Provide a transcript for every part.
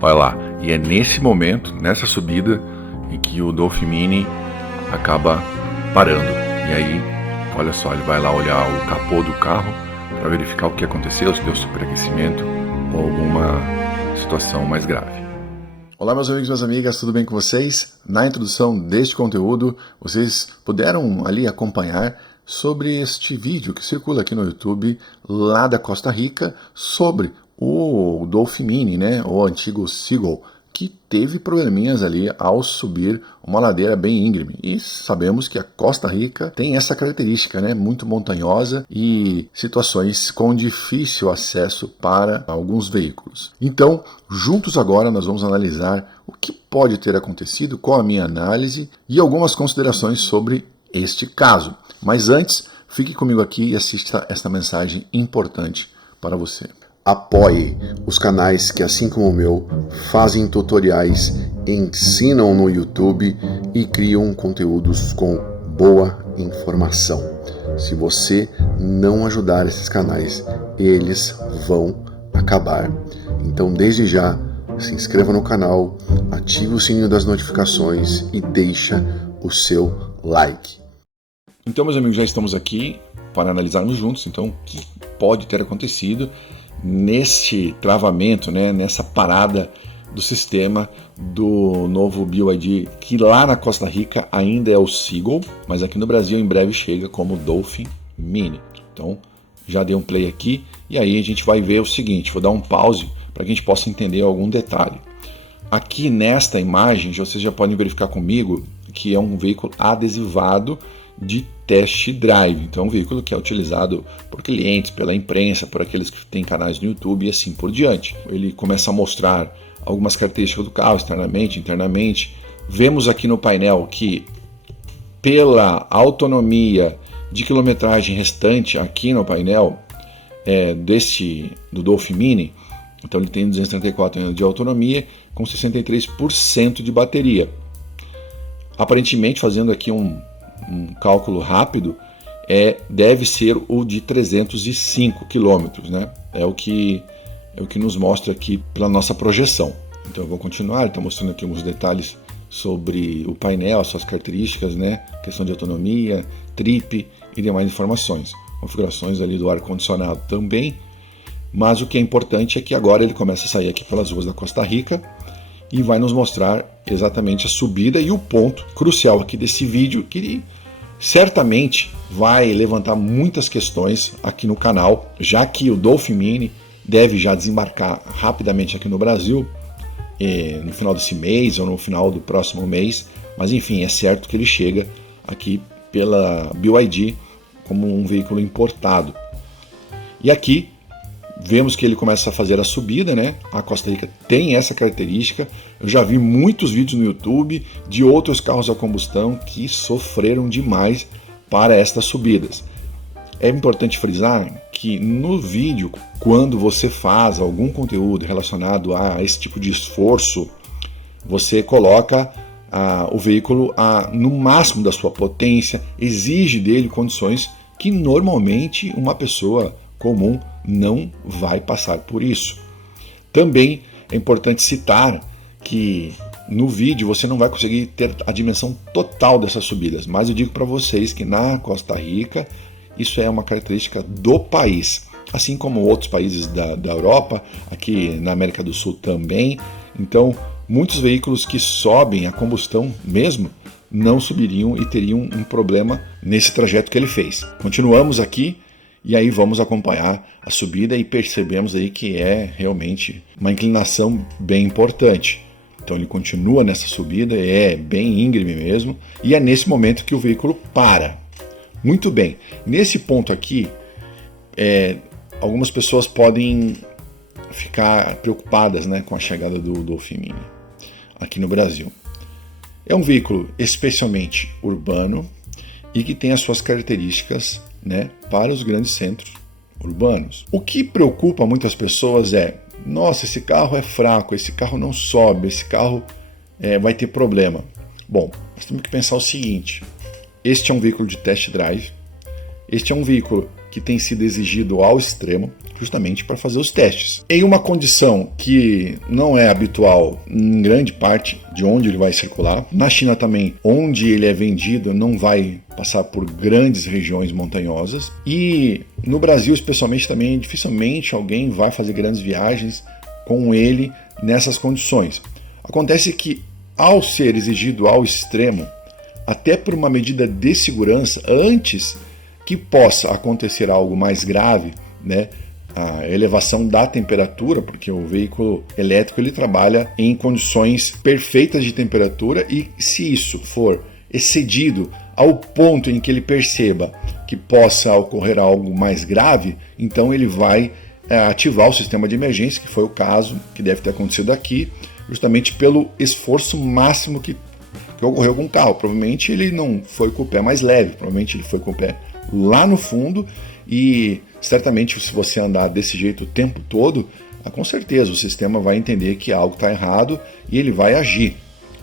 Olha lá, e é nesse momento, nessa subida, em que o Dolphin Mini acaba parando. E aí, olha só, ele vai lá olhar o capô do carro para verificar o que aconteceu, se deu superaquecimento ou alguma situação mais grave. Olá meus amigos e minhas amigas, tudo bem com vocês? Na introdução deste conteúdo, vocês puderam ali acompanhar sobre este vídeo que circula aqui no YouTube, lá da Costa Rica, sobre o Dolphin Mini, né, o antigo Seagull, que teve probleminhas ali ao subir uma ladeira bem íngreme. E sabemos que a Costa Rica tem essa característica, né, muito montanhosa e situações com difícil acesso para alguns veículos. Então, juntos agora nós vamos analisar o que pode ter acontecido, qual a minha análise e algumas considerações sobre este caso. Mas antes, fique comigo aqui e assista esta mensagem importante para você. Apoie os canais que, assim como o meu, fazem tutoriais, ensinam no YouTube e criam conteúdos com boa informação. Se você não ajudar esses canais, eles vão acabar. Então, desde já, se inscreva no canal, ative o sininho das notificações e deixa o seu like. Então, meus amigos, já estamos aqui para analisarmos juntos, então, o que pode ter acontecido nesse travamento, né, nessa parada do sistema do novo BYD, que lá na Costa Rica ainda é o Seagull, mas aqui no Brasil em breve chega como Dolphin Mini. Então, já dei um play aqui e aí a gente vai ver o seguinte, vou dar um pause para que a gente possa entender algum detalhe. Aqui nesta imagem, vocês já podem verificar comigo que é um veículo adesivado de test drive, então é um veículo que é utilizado por clientes, pela imprensa, por aqueles que têm canais no YouTube e assim por diante. Ele começa a mostrar algumas características do carro externamente, internamente. Vemos aqui no painel que pela autonomia de quilometragem restante aqui no painel do Dolphin Mini, então ele tem 234 anos de autonomia com 63% de bateria. Aparentemente, fazendo aqui um cálculo rápido, deve ser o de 305 km, né? É o que nos mostra aqui pela nossa projeção. Então eu vou continuar, ele está mostrando aqui alguns detalhes sobre o painel, suas características, né? Questão de autonomia, trip e demais informações. Configurações ali do ar-condicionado também. Mas o que é importante é que agora ele começa a sair aqui pelas ruas da Costa Rica e vai nos mostrar exatamente a subida e o ponto crucial aqui desse vídeo, que certamente vai levantar muitas questões aqui no canal, já que o Dolphin Mini deve já desembarcar rapidamente aqui no Brasil, no final desse mês ou no final do próximo mês, mas enfim, é certo que ele chega aqui pela BYD como um veículo importado. E aqui vemos que ele começa a fazer a subida, né? A Costa Rica tem essa característica. Eu já vi muitos vídeos no YouTube de outros carros a combustão que sofreram demais para estas subidas. É importante frisar que no vídeo, quando você faz algum conteúdo relacionado a esse tipo de esforço, você coloca o veículo no máximo da sua potência, exige dele condições que normalmente uma pessoa comum não vai passar por isso. Também é importante citar que no vídeo você não vai conseguir ter a dimensão total dessas subidas, mas eu digo para vocês que na Costa Rica isso é uma característica do país, assim como outros países da Europa, aqui na América do Sul também. Então, muitos veículos que sobem a combustão mesmo não subiriam e teriam um problema nesse trajeto que ele fez. Continuamos aqui. E aí vamos acompanhar a subida e percebemos aí que é realmente uma inclinação bem importante. Então ele continua nessa subida, é bem íngreme mesmo, e é nesse momento que o veículo para. Muito bem, nesse ponto aqui, algumas pessoas podem ficar preocupadas, né, com a chegada do Dolphin Mini aqui no Brasil. É um veículo especialmente urbano e que tem as suas características, né, para os grandes centros urbanos. O que preocupa muitas pessoas nossa, esse carro é fraco, esse carro não sobe, esse carro vai ter problema. Bom, nós temos que pensar o seguinte, este é um veículo de test drive, este é um veículo que tem sido exigido ao extremo, justamente para fazer os testes. Em uma condição que não é habitual em grande parte de onde ele vai circular. Na China também, onde ele é vendido, não vai passar por grandes regiões montanhosas. E no Brasil, especialmente também, dificilmente alguém vai fazer grandes viagens com ele nessas condições. Acontece que, ao ser exigido ao extremo, até por uma medida de segurança, antes que possa acontecer algo mais grave, né, a elevação da temperatura, porque o veículo elétrico ele trabalha em condições perfeitas de temperatura, e se isso for excedido ao ponto em que ele perceba que possa ocorrer algo mais grave, então ele vai ativar o sistema de emergência, que foi o caso que deve ter acontecido aqui, justamente pelo esforço máximo que ocorreu com o carro. Provavelmente ele não foi com o pé mais leve, provavelmente ele foi com o pé lá no fundo, e certamente se você andar desse jeito o tempo todo, com certeza o sistema vai entender que algo está errado e ele vai agir.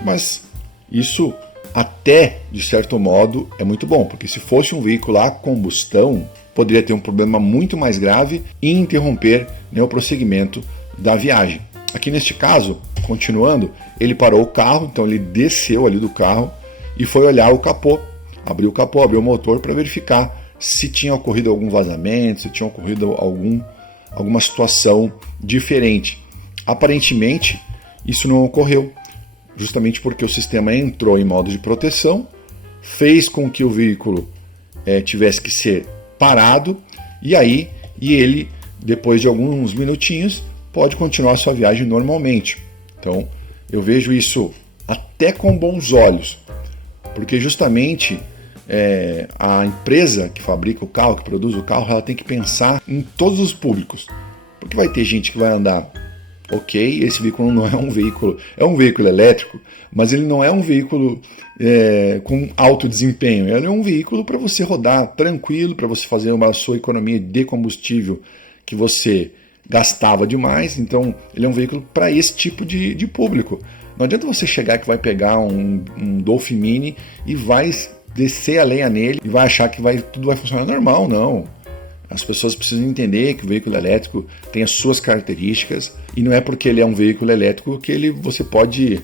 Mas isso até, de certo modo, é muito bom, porque se fosse um veículo a combustão, poderia ter um problema muito mais grave e interromper, né, o prosseguimento da viagem. Aqui neste caso, continuando, ele parou o carro, então ele desceu ali do carro e foi olhar o capô, abriu o capô, abriu o motor para verificar se tinha ocorrido algum vazamento, se tinha ocorrido alguma situação diferente. Aparentemente, isso não ocorreu, justamente porque o sistema entrou em modo de proteção, fez com que o veículo tivesse que ser parado, e ele, depois de alguns minutinhos, pode continuar sua viagem normalmente. Então, eu vejo isso até com bons olhos, porque justamente a empresa que fabrica o carro, que produz o carro, ela tem que pensar em todos os públicos, porque vai ter gente que vai andar, ok, esse veículo não é um veículo elétrico, mas ele não é um veículo com alto desempenho, ele é um veículo para você rodar tranquilo, para você fazer uma sua economia de combustível que você gastava demais. Então ele é um veículo para esse tipo de público. Não adianta você chegar que vai pegar um Dolphin Mini e vai descer a lenha nele e vai achar que tudo vai funcionar normal. Não. As pessoas precisam entender que o veículo elétrico tem as suas características, e não é porque ele é um veículo elétrico que você pode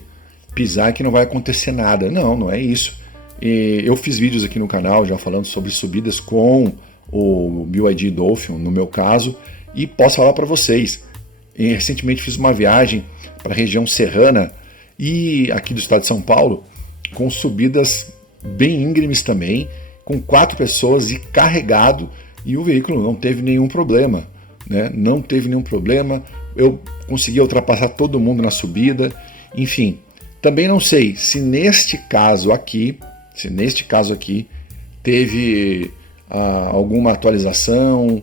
pisar que não vai acontecer nada. Não, não é isso. Eu fiz vídeos aqui no canal já falando sobre subidas com o BYD Dolphin, no meu caso, e posso falar para vocês. Recentemente fiz uma viagem para a região serrana e aqui do estado de São Paulo, com subidas bem íngremes também, com 4 pessoas e carregado, e o veículo não teve nenhum problema, né? Não teve nenhum problema, eu consegui ultrapassar todo mundo na subida. Enfim, também não sei se neste caso aqui teve alguma atualização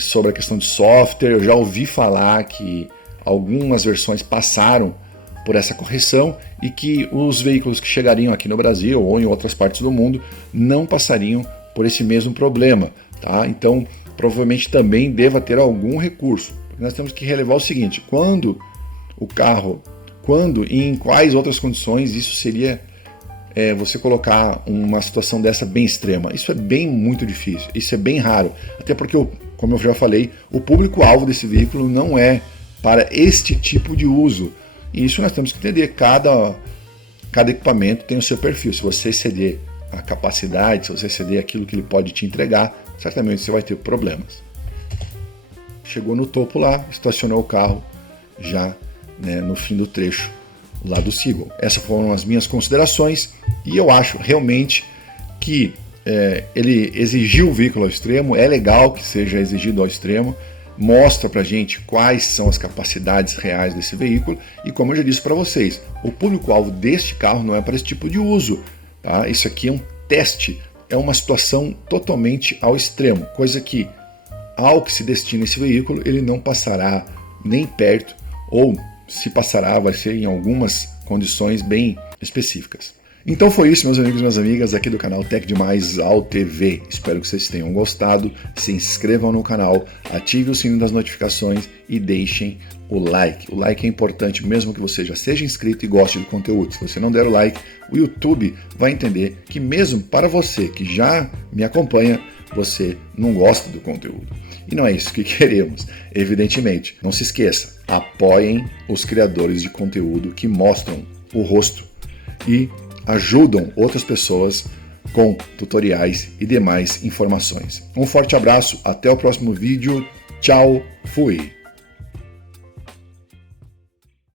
sobre a questão de software. Eu já ouvi falar que algumas versões passaram por essa correção e que os veículos que chegariam aqui no Brasil ou em outras partes do mundo não passariam por esse mesmo problema, tá? Então, provavelmente também deva ter algum recurso. Nós temos que relevar o seguinte: quando e em quais outras condições isso seria você colocar uma situação dessa bem extrema? Isso é muito difícil, isso é bem raro, até porque, como eu já falei, o público-alvo desse veículo não é para este tipo de uso. E isso nós temos que entender. Cada equipamento tem o seu perfil. Se você exceder a capacidade, se você exceder aquilo que ele pode te entregar, certamente você vai ter problemas. Chegou no topo lá, estacionou o carro já, né, no fim do trecho lá do Seagull. Essas foram as minhas considerações, e eu acho realmente que ele exigiu o veículo ao extremo. É legal que seja exigido ao extremo, mostra pra gente quais são as capacidades reais desse veículo, e como eu já disse para vocês, o público-alvo deste carro não é para esse tipo de uso, tá? Isso aqui é um teste, é uma situação totalmente ao extremo, coisa que, ao que se destina esse veículo, ele não passará nem perto, ou se passará, vai ser em algumas condições bem específicas. Então foi isso, meus amigos e minhas amigas, aqui do canal Tech Demais ao TV. Espero que vocês tenham gostado. Se inscrevam no canal, ative o sininho das notificações e deixem o like. O like é importante, mesmo que você já seja inscrito e goste do conteúdo. Se você não der o like, o YouTube vai entender que mesmo para você que já me acompanha, você não gosta do conteúdo. E não é isso que queremos, evidentemente. Não se esqueça, apoiem os criadores de conteúdo que mostram o rosto e ajudam outras pessoas com tutoriais e demais informações. Um forte abraço, até o próximo vídeo. Tchau, fui!